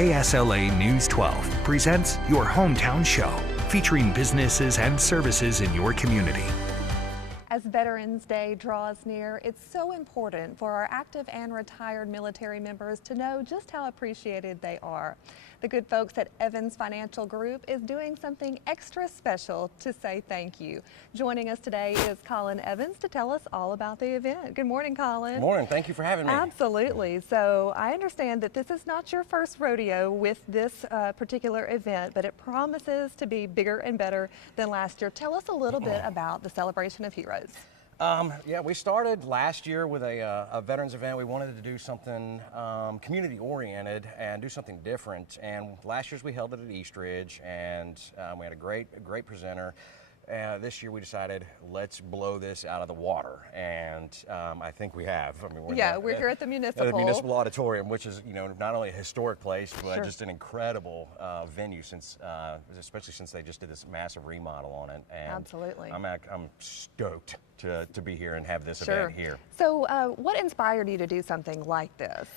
KSLA News 12 presents your hometown show, featuring businesses and services in your community. As Veterans Day draws near, it's so important for our active and retired military members to know just how appreciated they are. The good folks at Evans Financial Group is doing something extra special to say thank you. Joining us today is Colin Evans to tell us all about the event. Good morning, Colin. Good morning. Thank you for having me. Absolutely. So I understand that this is not your first rodeo with this particular event, but it promises to be bigger and better than last year. Tell us a little bit about the Celebration of Heroes. Yeah, we started last year with a veterans event. We wanted to do something community oriented and do something different. And last year's we held it at Eastridge, and we had a great presenter. This year we decided, let's blow this out of the water, and I think we have. I mean, we're here at the municipal auditorium, which is, you know, not only a historic place, but just an incredible venue, since especially since they just did this massive remodel on it. And absolutely, I'm stoked to be here and have this event here. So, what inspired you to do something like this?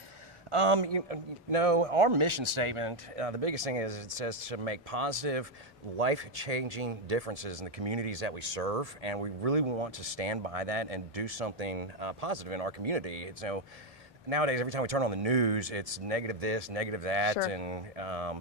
You know, our mission statement, the biggest thing is it says to make positive, life-changing differences in the communities that we serve, and we really want to stand by that and do something positive in our community. So nowadays, every time we turn on the news, it's negative this, negative that, and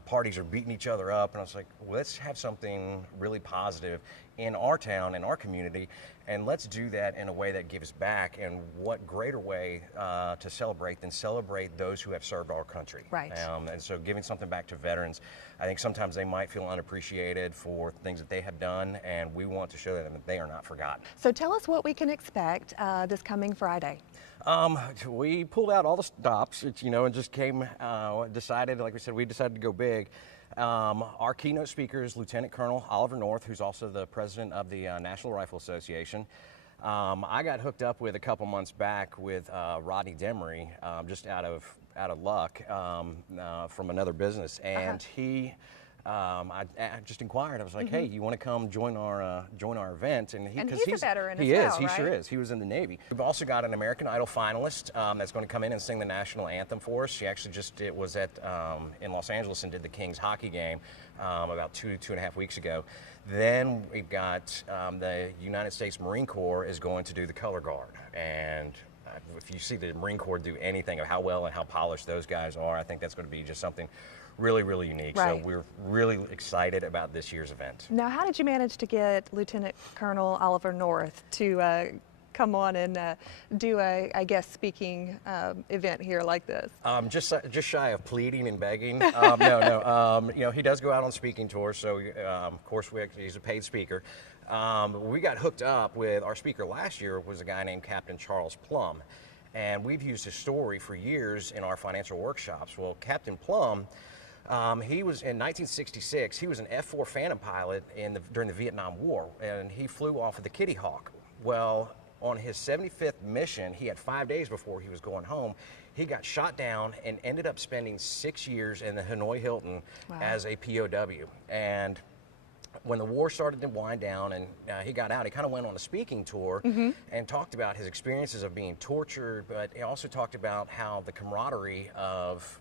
parties are beating each other up, and I was like, well, let's have something really positive in our town, in our community, and let's do that in a way that gives back. And what greater way to celebrate than celebrate those who have served our country. Right. And so giving something back to veterans, I think sometimes they might feel unappreciated for things that they have done, and we want to show them that they are not forgotten. So tell us what we can expect this coming Friday. We pulled out all the stops, you know, and just decided, like we said, we decided to go big. Our keynote speaker is Lieutenant Colonel Oliver North, who's also the president of the National Rifle Association. I got hooked up with a couple months back with Rodney Demery, just out of luck, from another business, and he. I just inquired. I was like, "Hey, you want to come join our event?" And he's a veteran he as well, he right? sure is. He was in the Navy. We've also got an American Idol finalist that's going to come in and sing the national anthem for us. She actually was at in Los Angeles and did the Kings hockey game about two and a half weeks ago. Then we've got the United States Marine Corps is going to do the color guard, and if you see the Marine Corps do anything of how well and how polished those guys are, I think that's going to be just something really unique. Right. So we're really excited about this year's event. Now, how did you manage to get Lieutenant Colonel Oliver North to come on and do a guest speaking event here like this? Just shy of pleading and begging. No. You know, he does go out on speaking tours, so of course he's a paid speaker. We got hooked up with our speaker last year was a guy named Captain Charles Plum, and we've used his story for years in our financial workshops. Well, Captain Plum, he was in 1966. He was an F-4 Phantom pilot during the Vietnam War, and he flew off of the Kitty Hawk. Well, on his 75th mission, he had 5 days before he was going home. He got shot down and ended up spending 6 years in the Hanoi Hilton as a POW. And when the war started to wind down and he got out, he kind of went on a speaking tour and talked about his experiences of being tortured, but he also talked about how the camaraderie of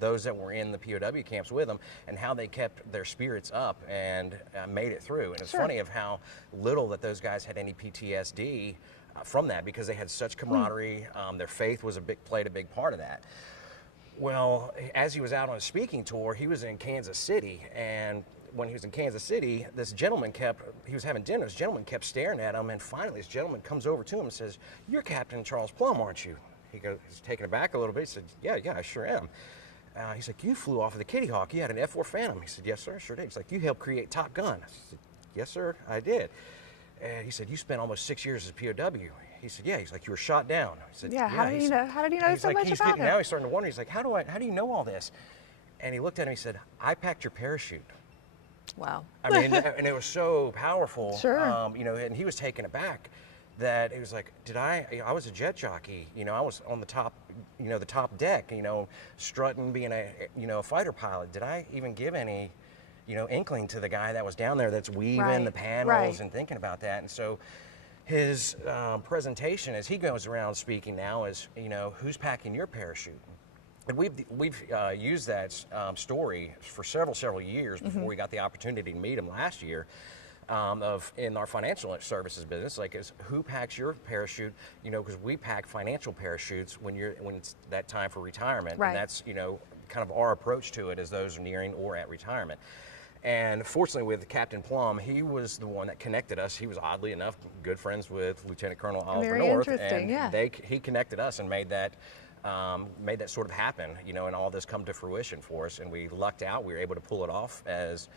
those that were in the POW camps with him and how they kept their spirits up and made it through. And it's funny of how little that those guys had any PTSD from that, because they had such camaraderie. Their faith played a big part of that. Well, as he was out on a speaking tour, he was in Kansas City, and when he was in Kansas City, he was having dinner, this gentleman kept staring at him, and finally this gentleman comes over to him and says, "You're Captain Charles Plum, aren't you?" He's taken aback a little bit. He said, yeah, I sure am. He's like, "You flew off of the Kitty Hawk. You had an F-4 Phantom." He said, "Yes, sir, I sure did." He's like, "You helped create Top Gun." I said, "Yes, sir, I did." And he said, "You spent almost 6 years as a POW." He said, "Yeah." He's like, "You were shot down." He said, "Yeah." How did you know so much about him? Now he's starting to wonder. He's like, how do you know all this? And he looked at him. He said, "I packed your parachute." Wow. I mean, and it was so powerful. Sure. You know, and he was taken aback that he was like, I was a jet jockey, you know, I was on the top, you know, the top deck, you know, strutting, being a fighter pilot. Did I even give any, you know, inkling to the guy that was down there that's weaving the panels and thinking about that? And so his presentation as he goes around speaking now is, you know, who's packing your parachute? And we've used that story for several years before we got the opportunity to meet him last year. In our financial services business, like, is who packs your parachute? You know, because we pack financial parachutes when it's that time for retirement, Right. and that's, you know, kind of our approach to it as those nearing or at retirement. And fortunately, with Captain Plum, he was the one that connected us. He was, oddly enough, good friends with Lieutenant Colonel Oliver Very North, interesting, and yeah. he connected us and made that sort of happen, you know, and all this come to fruition for us. And we lucked out. We were able to pull it off, as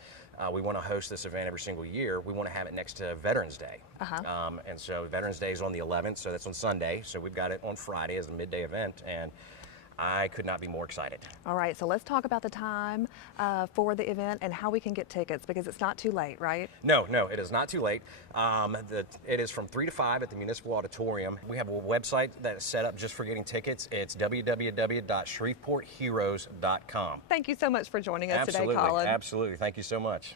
we want to host this event every single year. We want to have it next to Veterans Day. And so Veterans Day is on the 11th, so that's on Sunday. So we've got it on Friday as a midday event, and I could not be more excited. All right, so let's talk about the time for the event and how we can get tickets, because it's not too late, right? No, it is not too late. It is from 3 to 5 at the Municipal Auditorium. We have a website that is set up just for getting tickets. It's www.shreveportheroes.com. Thank you so much for joining us today, Colin. Absolutely. Thank you so much.